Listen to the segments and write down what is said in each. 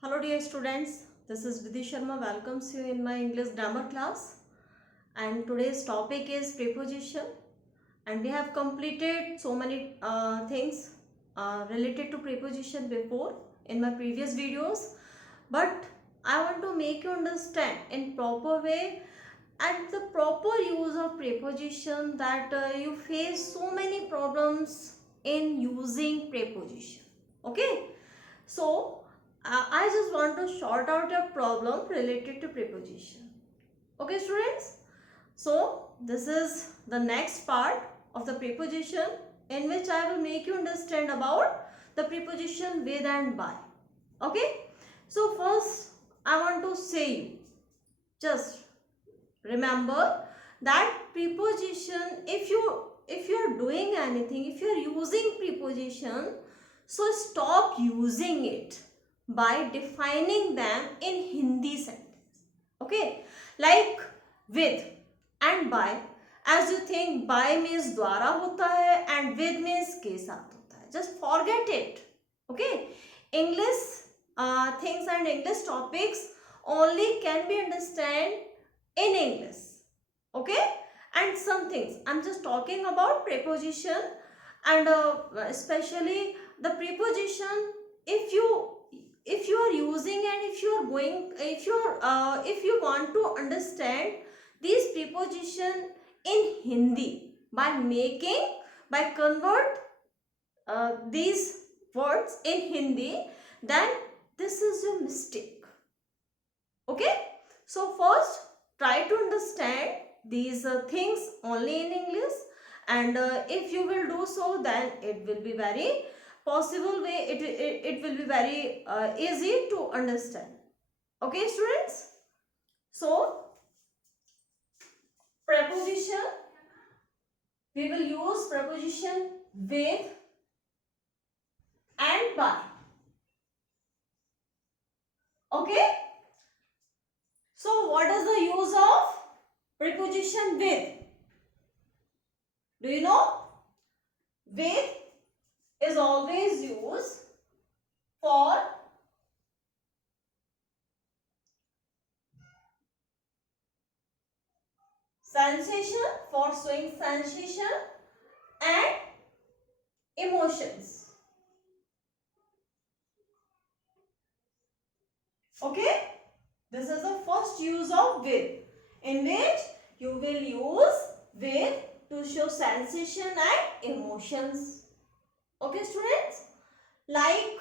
Hello dear students, this is Vidhi Sharma welcomes you in my English grammar class, and today's topic is preposition, and we have completed so many things related to preposition before in my previous videos, but I want to make you understand in proper way and the proper use of preposition that you face so many problems in using preposition. Okay, so I just want to sort out a problem related to preposition. Okay, students. So this is the next part of the preposition in which I will make you understand about the preposition with and by. Okay. So first I want to say you just remember that preposition, if you are doing anything, if you are using preposition, so stop using it by defining them in Hindi sentence. Okay, like with and by, as you think by means द्वारा होता है and with means के साथ होता है, just forget it. Okay, English things and English topics only can be understand in English. Okay, and some things I'm just talking about preposition, and especially the preposition, if you are using and if you are going, if you want to understand these preposition in Hindi by convert these words in Hindi, then this is your mistake. Okay, so first try to understand these things only in English, and if you will do so, then it will be very possible way, it will be very easy to understand. Okay, students. So preposition, we will use preposition with and by. Okay, so what is the use of preposition with? Do you know? With is always used for sensation, for showing sensation and emotions. Okay, this is the first use of with, in which you will use with to show sensation and emotions. Okay, students, like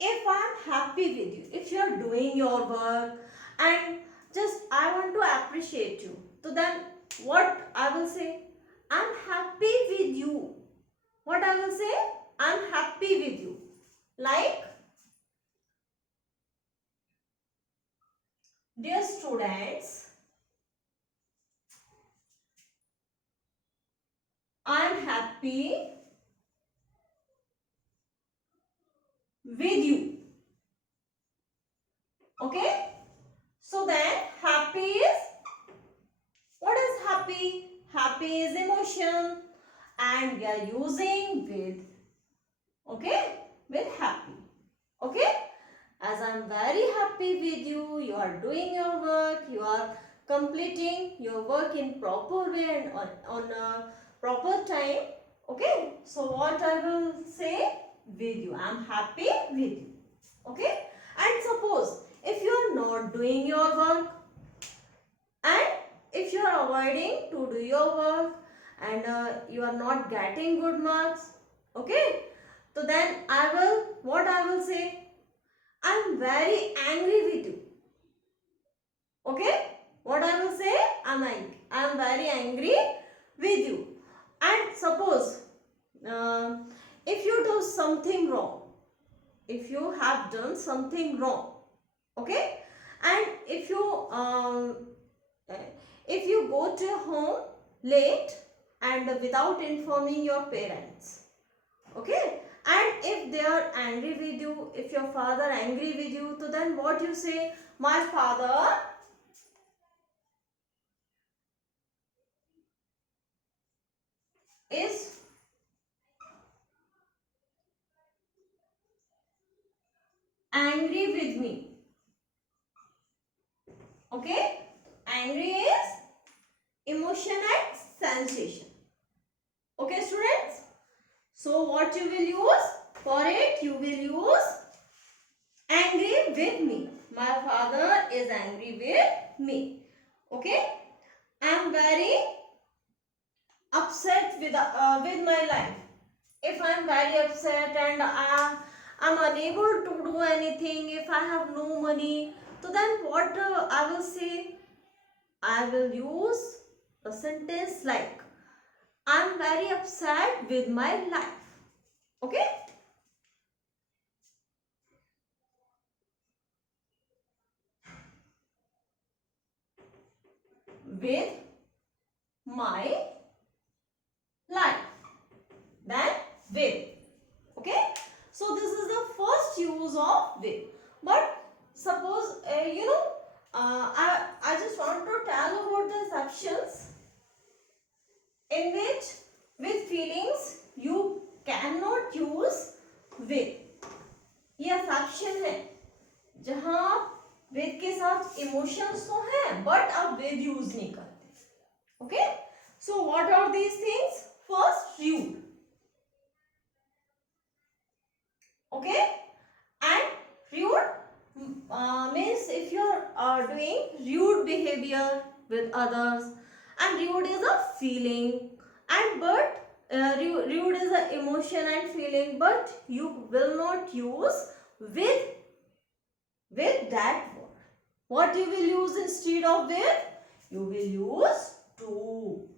if I am happy with you, if you are doing your work and just I want to appreciate you, so then what I will say, I'm happy with you. What I will say, I'm happy with you. Like, dear students, I'm happy with you. Okay, so then happy is, what is happy? Happy is emotion, and we are using with. Okay, with happy. Okay, as I'm very happy with you, you are doing your work, you are completing your work in proper way and on a proper time. Okay, so what I will say, with you, I'm happy with you. Okay, and suppose if you are not doing your work and if you are avoiding to do your work and you are not getting good marks, okay, so then what I will say, I'm very angry with you. Okay, what I will say, I'm very angry with you. And suppose if you do something wrong, if you have done something wrong, okay, and if you go to home late and without informing your parents, okay, and if they are angry with you, if your father angry with you, so then what you say, my father is angry with me. Okay, angry is emotion and sensation. Okay, students. So what you will use for it? You will use angry with me. My father is angry with me. Okay, I am very upset with my life. If I am very upset and I am unable to do anything, if I have no money, so then what I will say? I will use a sentence like I am very upset with my life. Okay? With my life. Then with. Okay? So this is the first use of with. But suppose I just want to tell about the exceptions in which with feelings you cannot use with. ये exception है जहां with के साथ emotions तो हैं but आप with use नहीं करते. Okay, so what are these things? First rude. Okay, and rude means if you are doing rude behavior with others, and rude is a feeling, and but rude is an emotion and feeling, but you will not use with that word. What you will use instead of with? You will use to.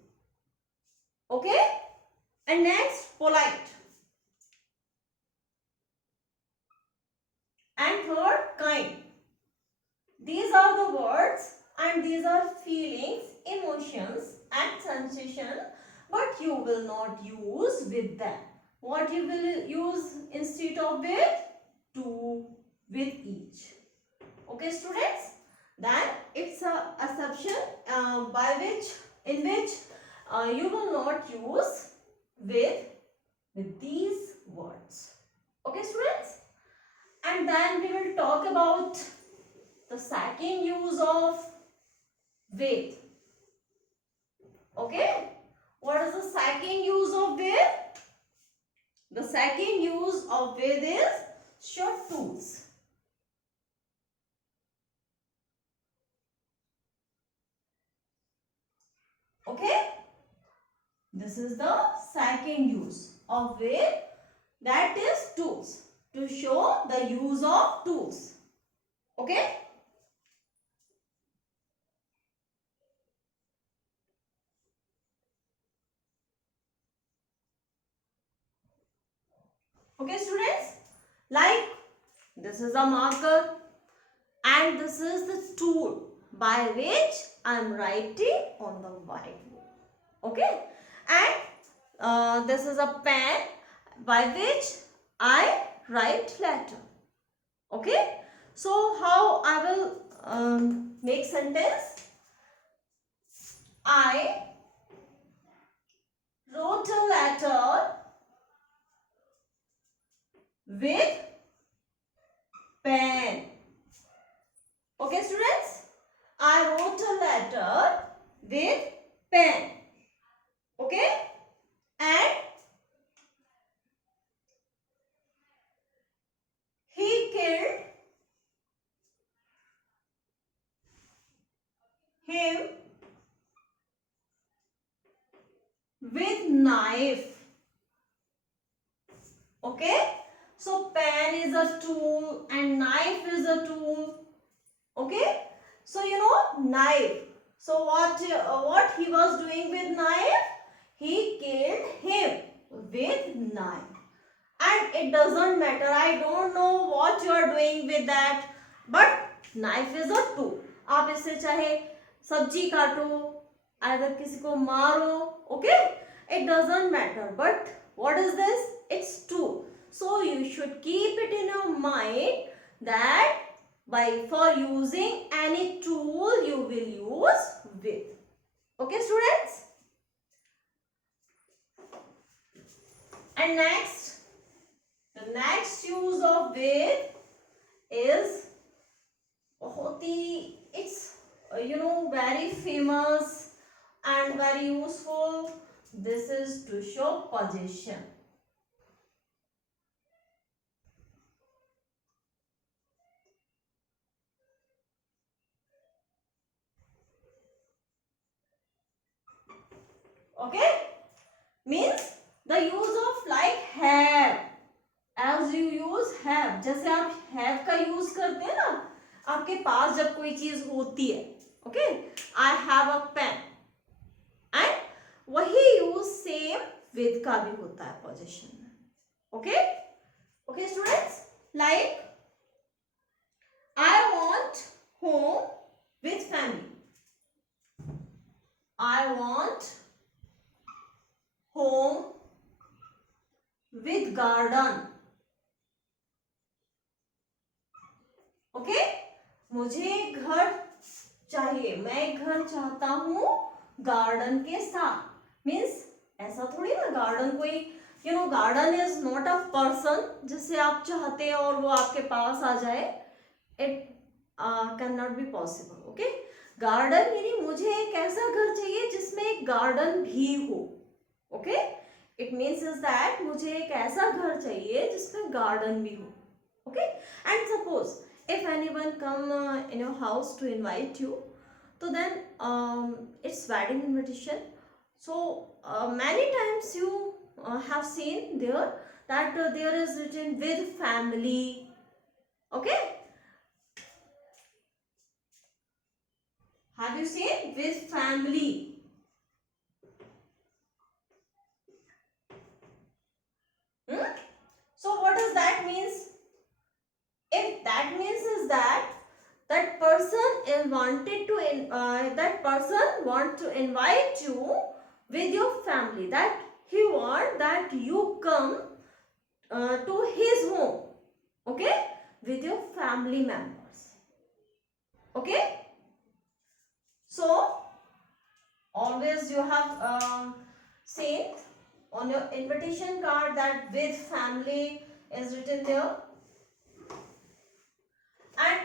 Okay, and next polite. And third, kind. These are the words and these are feelings, emotions and sensation, but you will not use with them. What you will use instead of with? To, with each. Okay, students? Then it's a assumption in which you will not use with these words. Okay, students? And then we will talk about the second use of with. Okay? What is the second use of with? The second use of with is short tools. Okay? This is the second use of with, that is tools. To show the use of tools. Okay? Okay, students? Like this is a marker and this is the tool by which I am writing on the whiteboard. Okay? And this is a pen by which I write letter. Okay? So how I will make sentence? I wrote a letter with pen. Okay, students? I wrote a letter with pen. Okay? And he killed him with knife. Okay? So pen is a tool and knife is a tool. Okay? So you know knife. So what he was doing with knife? He killed him with knife. And it doesn't matter. I don't know what you are doing with that. But knife is a tool. आप इससे चाहे सब्जी काटो, either किसी को मारो, okay? It doesn't matter. But what is this? It's tool. So you should keep it in your mind that for using any tool you will use with. Okay, students? And next, the next use of with is बहुत ही, it's very famous and very useful. This is to show possession. Okay, means the use of like have, as you use have, जैसे आप have का use करते हैं ना आपके पास जब कोई चीज होती है. Okay, I have a pen, and वही यूज सेम विद का भी होता है पोजीशन में. Okay okay students, like I want home with family. I want home with garden. Okay, मुझे घर चाहिए, मैं घर चाहता हूं गार्डन के साथ. मीन्स ऐसा थोड़ी ना गार्डन कोई, garden is not a person जिसे आप चाहते हैं और वो आपके पास आ जाए. It can not be possible. Okay, garden यानी मुझे एक ऐसा घर चाहिए जिसमें एक गार्डन भी हो. Okay, it means is that मुझे एक ऐसा घर चाहिए जिसमें गार्डन भी हो. Okay, and suppose if anyone come in your house to invite you, so then it's wedding invitation. So many times you have seen there that there is written with family. Okay, have you seen with family? So what does that means? If that means is that that person wanted to that person want to invite you with your family, that he want that you come to his home. Okay, with your family members. Okay, so always you have seen on your invitation card that with family is written there. And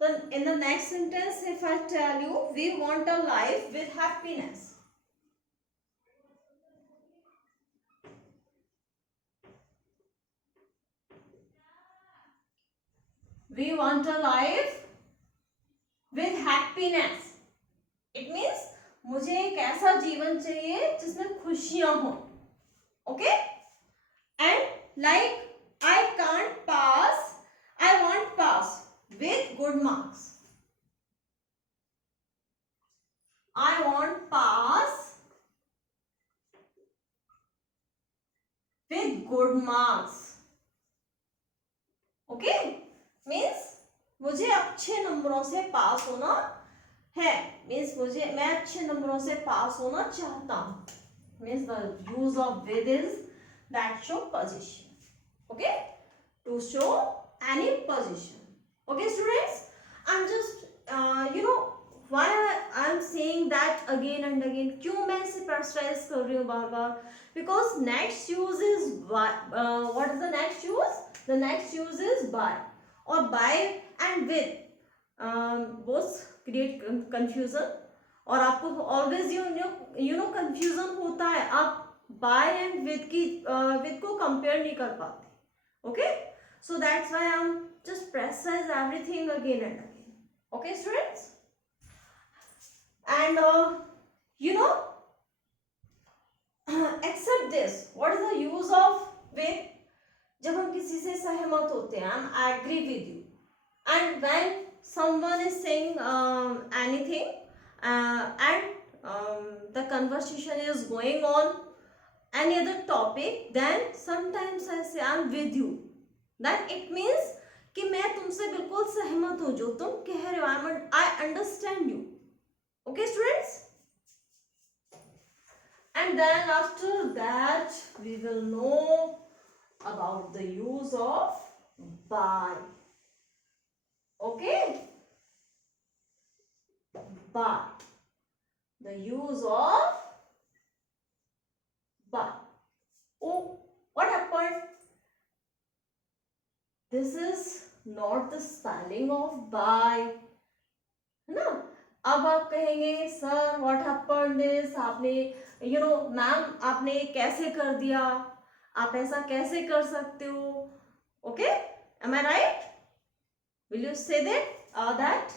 then in the next sentence, if I tell you we want a life with happiness, we want a life with happiness, it means मुझे एक ऐसा जीवन चाहिए जिसमें खुशियां हो. Okay, and like I can't pass, I want pass with good marks. I want pass with good marks. Okay, means मुझे अच्छे नंबरों से पास होना है. means मैं अच्छे नंबरों से पास होना चाहता हूँ. means the use of with is that show position. Okay, to show any position. Okay students, I'm just why I'm saying that again and again. क्यों मैं इसे प्रेशराइज कर रही हूँ बार बार? Because next use is what is the next use? The next use is by, or by and with both create confusion. और आपको always confusion होता है, आप by and with की with को compare नहीं कर पाते. Okay, so that's why I'm just precise everything again and again. Okay students, and accept this. What is the use of with? जब हम किसी से सहमत होते हैं, I agree with you, and when someone is saying anything and the conversation is going on any other topic, then sometimes I say I'm with you. That it means कि मैं तुमसे बिल्कुल सहमत हूँ जो तुम कह रहे हो. I understand you. Okay students, and then after that we will know about the use of by. Okay, by, the use of by. Oh, what happened? This is not the spelling of by, है ना. अब आप कहेंगे sir what happened this, आपने ma'am आपने कैसे कर दिया, आप ऐसा कैसे कर सकते हो. Okay, am I right? Will you say that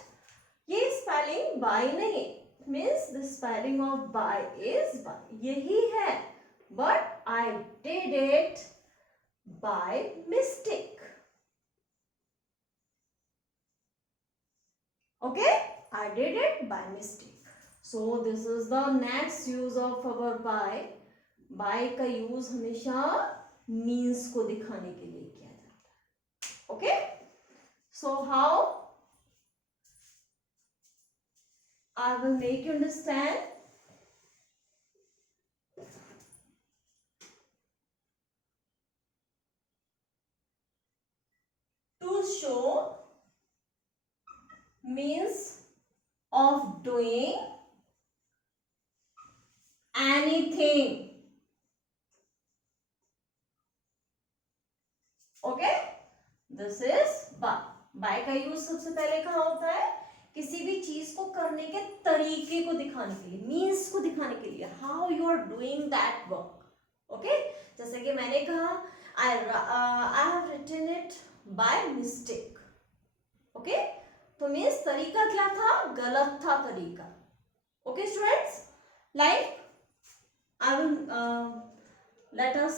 ये स्पेलिंग बाय नहीं, means the spelling of by is by, यही है, but I did it by mistake. Okay, I did it by mistake. So this is the next use of our by. By का use हमेशा means को दिखाने के लिए किया जाता है. Okay, so how I will make you understand. To show means of doing anything. Okay, this is by. by का यूज सबसे पहले कहाँ होता है? किसी भी चीज को करने के तरीके को दिखाने के लिए, मीन्स को दिखाने के लिए, how you are doing that work. Okay, जैसे कि मैंने कहा I have written it by mistake. Okay, तो मीन्स तरीका क्या था? गलत था तरीका. Okay students, like I will let us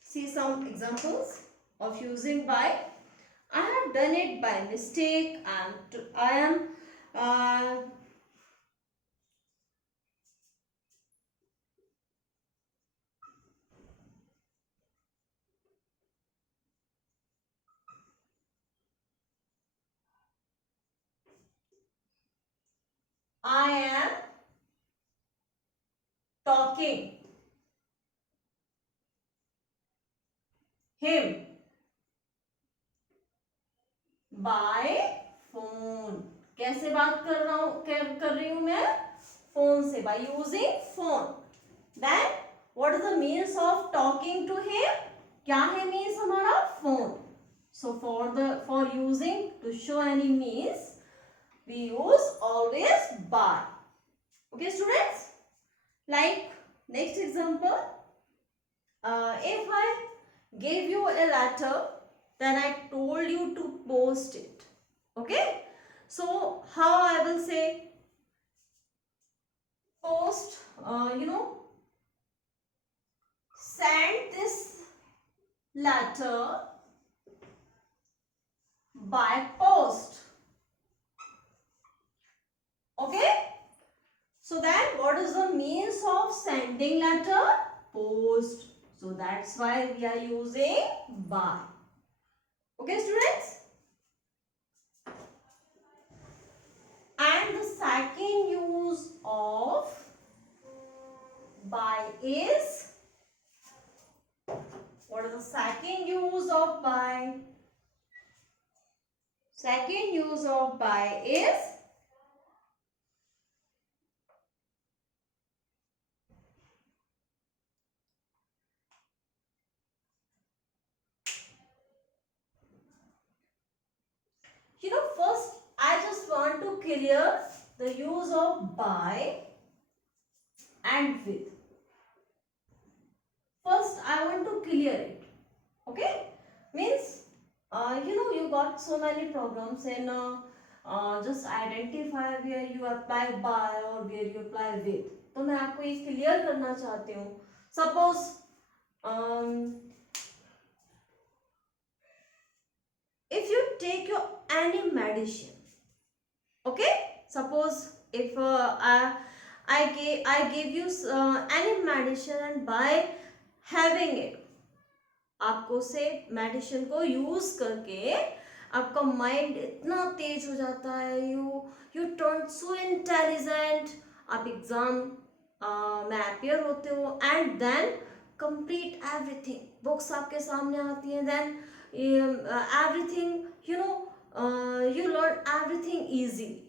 see some examples of using by. I have done it by mistake and I am I am talking him by phone. कैसे बात कर रहा हूँ, कर रही हूँ मैं? फोन से, by using phone. Then what is the means of talking to him? क्या है means हमारा? phone. So for using to show any means we use always by. Okay students, like next example, if I gave you a letter, then I told you to post it. Okay, so how I will say post, send this letter by post. Okay, so then what is the means of sending letter? Post. So that's why we are using by. Okay students, and the second use of by is, what is the second use of by? Second use of by is first I just want to clear the use of by and with. First I want to clear it. Okay, means you got so many problems in just identify where you apply by or where you apply with. तो मैं आपको ये clear करना चाहती हूँ. Suppose if you take your any medicine, okay, suppose if I gave you any medicine and by having it, आपको से medicine को यूज करके आपका माइंड इतना तेज हो जाता है, यू टर्न सो इंटेलिजेंट, आप एग्जाम में अपियर होते हो and then complete everything, books आपके सामने आती हैं, then everything you learn everything easily.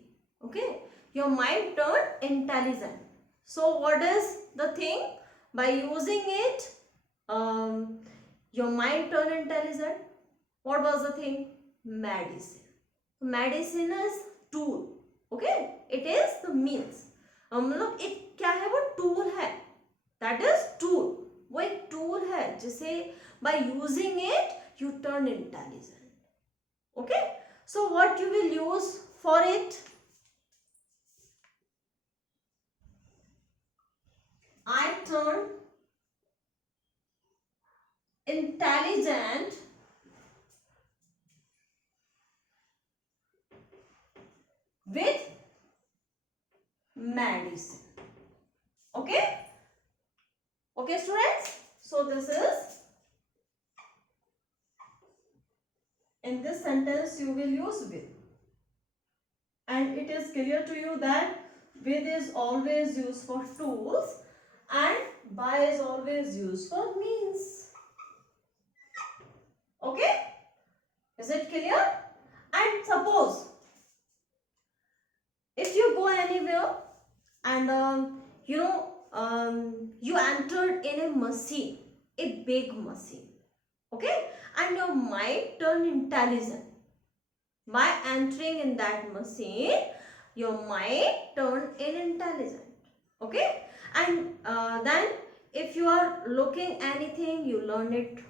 Okay, your mind turned intelligent. So what is the thing? By using it, your mind turned intelligent. What was the thing? Medicine, medicine is tool, okay, it is the means, मतलब एक क्या है, वो tool है, that is tool, वो एक tool है जिसे by using it U turn intelligent, okay. So what you will use for it? I turn intelligent with medicine, okay. Okay students, so this is, in this sentence you will use with, and it is clear to you that with is always used for tools and by is always used for means, okay. Is it clear? And suppose if you go anywhere and you entered in a machine, a big machine, okay, and your mind turned intelligent by entering in that machine, your mind turned in intelligent, okay. And then if you are looking anything, you learn it,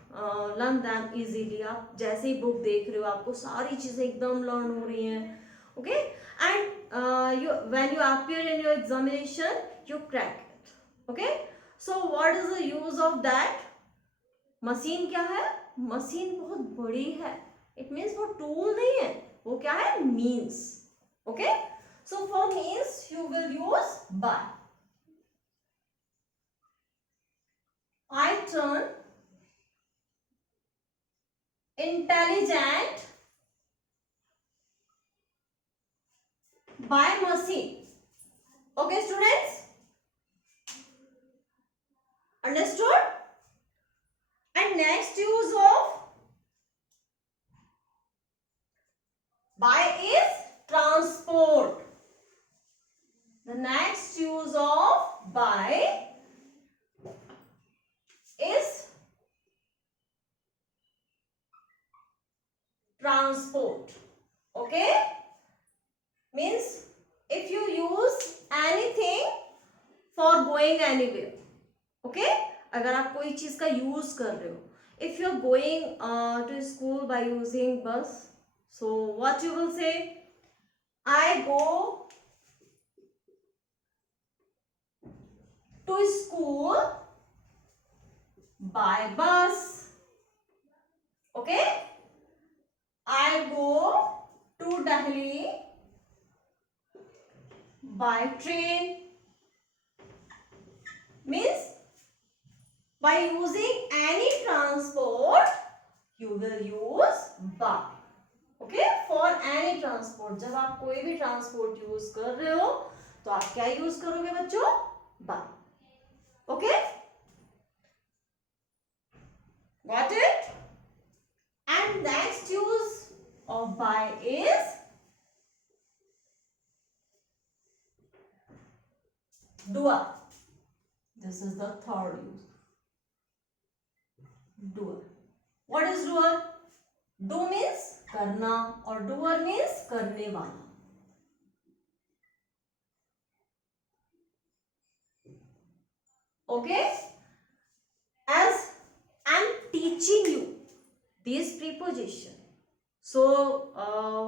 learn them easily. आप जैसे ही book देख रहे हो आपको सारी चीजें एकदम learn हो रही हैं, okay. And you, when you appear in your examination, you crack it, okay. So what is the use of that? Machine क्या है? मशीन बहुत बड़ी है, इट मीन्स वो टूल नहीं है, वो क्या है? Means, okay. So for means you will use by. I turn intelligent by machine, okay students, understood? And next use of by is transport. The next use of by is transport, okay. Means if you use anything for going anywhere, okay. अगर आप कोई चीज का use कर रहे हो, if you are going to school by using bus, so what you will say? I go to school by bus, okay. I go to Delhi by train. Means by using any transport you will use by, okay, for any transport. जब आप कोई भी transport use कर रहे हो तो आप क्या यूज करोगे बच्चों? by, okay. Got it? And next use of by is doer. This is the third use. Doer. What is doer? Do means करना और doer means करने वाला. Okay? As I am teaching you this preposition. So,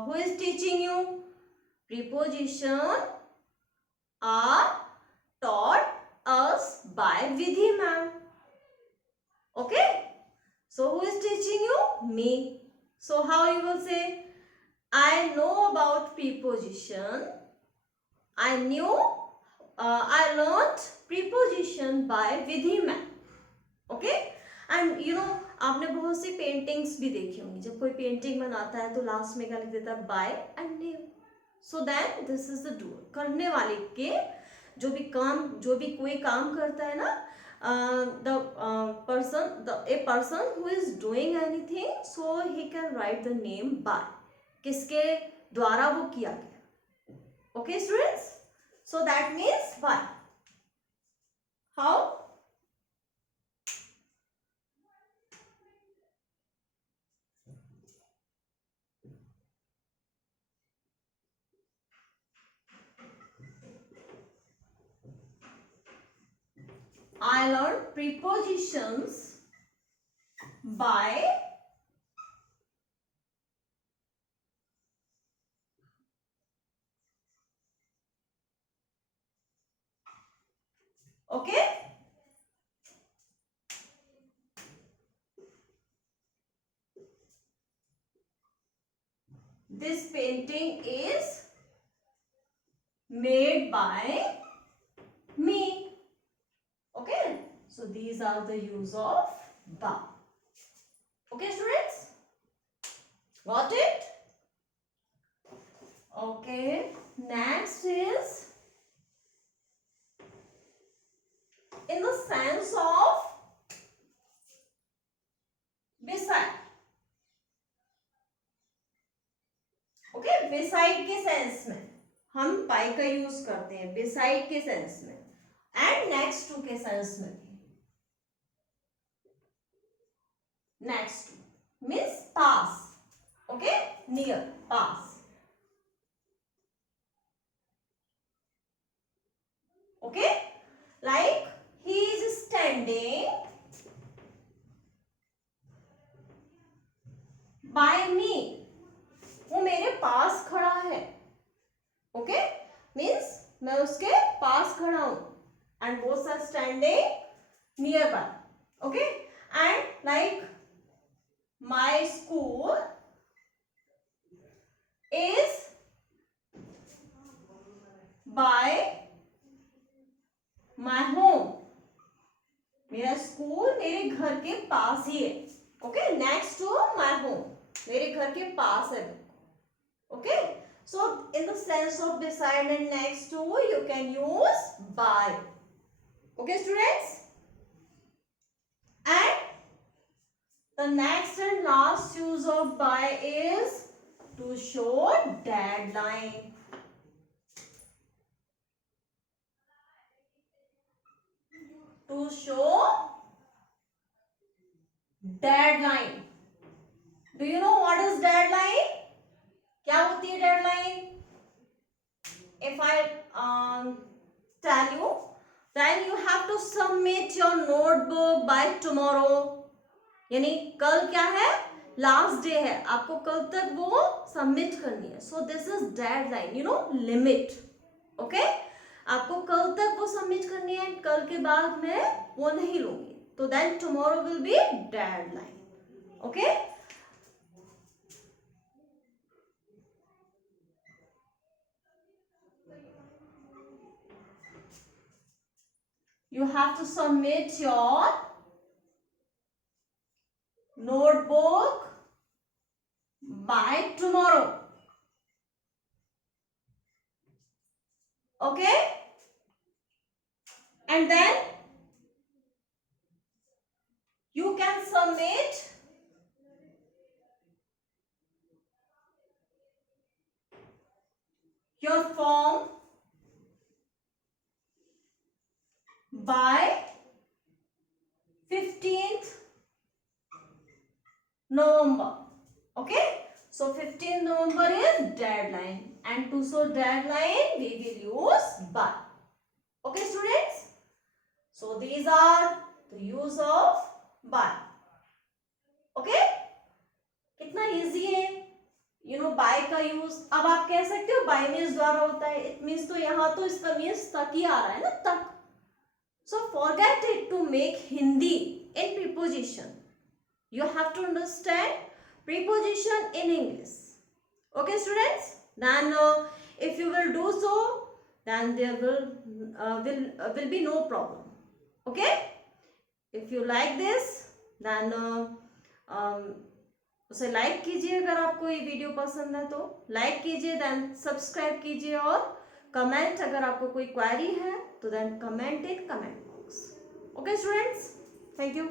who is teaching you? Preposition are taught us by Vidhi ma'am. Okay? So, who is teaching you? Me. So, how you will say? I know about preposition. I knew, I learnt preposition by Vidhi ma'am. Okay? And you know, आपने बहुत सी paintings भी देखी होंगी. जब कोई painting बनाता है तो लास्ट में क्या लिख देता है? By and name. So then this is the doer. करने वाले के जो भी कोई काम करता है ना, the person, a person who is doing anything, so he can write the name by. किसके द्वारा वो किया गया. Okay students, so that means by. How? I learned prepositions by okay. This painting is made by me. Okay. So these are the use of by. Okay, students? Got it? Okay. Next is in the sense of beside. Okay beside के sense में हम by का use करते हैं, beside के sense में and next to के sense में भी. Next to means pass. Okay, near, pass. Okay, like he is standing by me. वो मेरे पास खड़ा है. ओके, मीन्स मैं उसके पास खड़ा हूं and both are standing nearby. Okay, and like my school is by my home. मेरा स्कूल मेरे घर के पास ही है. Okay, next to my home, मेरे घर के पास है. Okay, so in the sense of beside and next to you can use by. Okay, students? And the next and last use of by is to show deadline. To show deadline. Do you know what is deadline? क्या होती है deadline? If I tell you, then you have to submit your notebook by tomorrow. यानी कल क्या है? Last day है, आपको कल तक वो सबमिट करनी है. So this is deadline, you know, limit. Okay, आपको कल तक वो सबमिट करनी है, कल के बाद मैं वो नहीं लूंगी. तो then tomorrow will be deadline. Okay, you have to submit your notebook by tomorrow. Okay, and then you can submit your form by 15th November. Okay, so 15th November is deadline, and to show deadline we will use by. Okay, students, so these are the use of by. Okay, कितना easy है, you know, by का use. अब आप कह सकते हो by means द्वारा होता है, it means, तो यहाँ तो इसका means तक ही आ रहा है ना, तक. So forget it to make Hindi in preposition. You have to understand preposition in English. Okay, students? Then if you will do so, then there will be no problem. Okay? If you like this, then उसे like कीजिए. अगर आपको ये video पसंद है तो like कीजिए, then subscribe कीजिए, और कमेंट अगर आपको कोई क्वेरी है तो then comment in comment box. Okay students, thank you.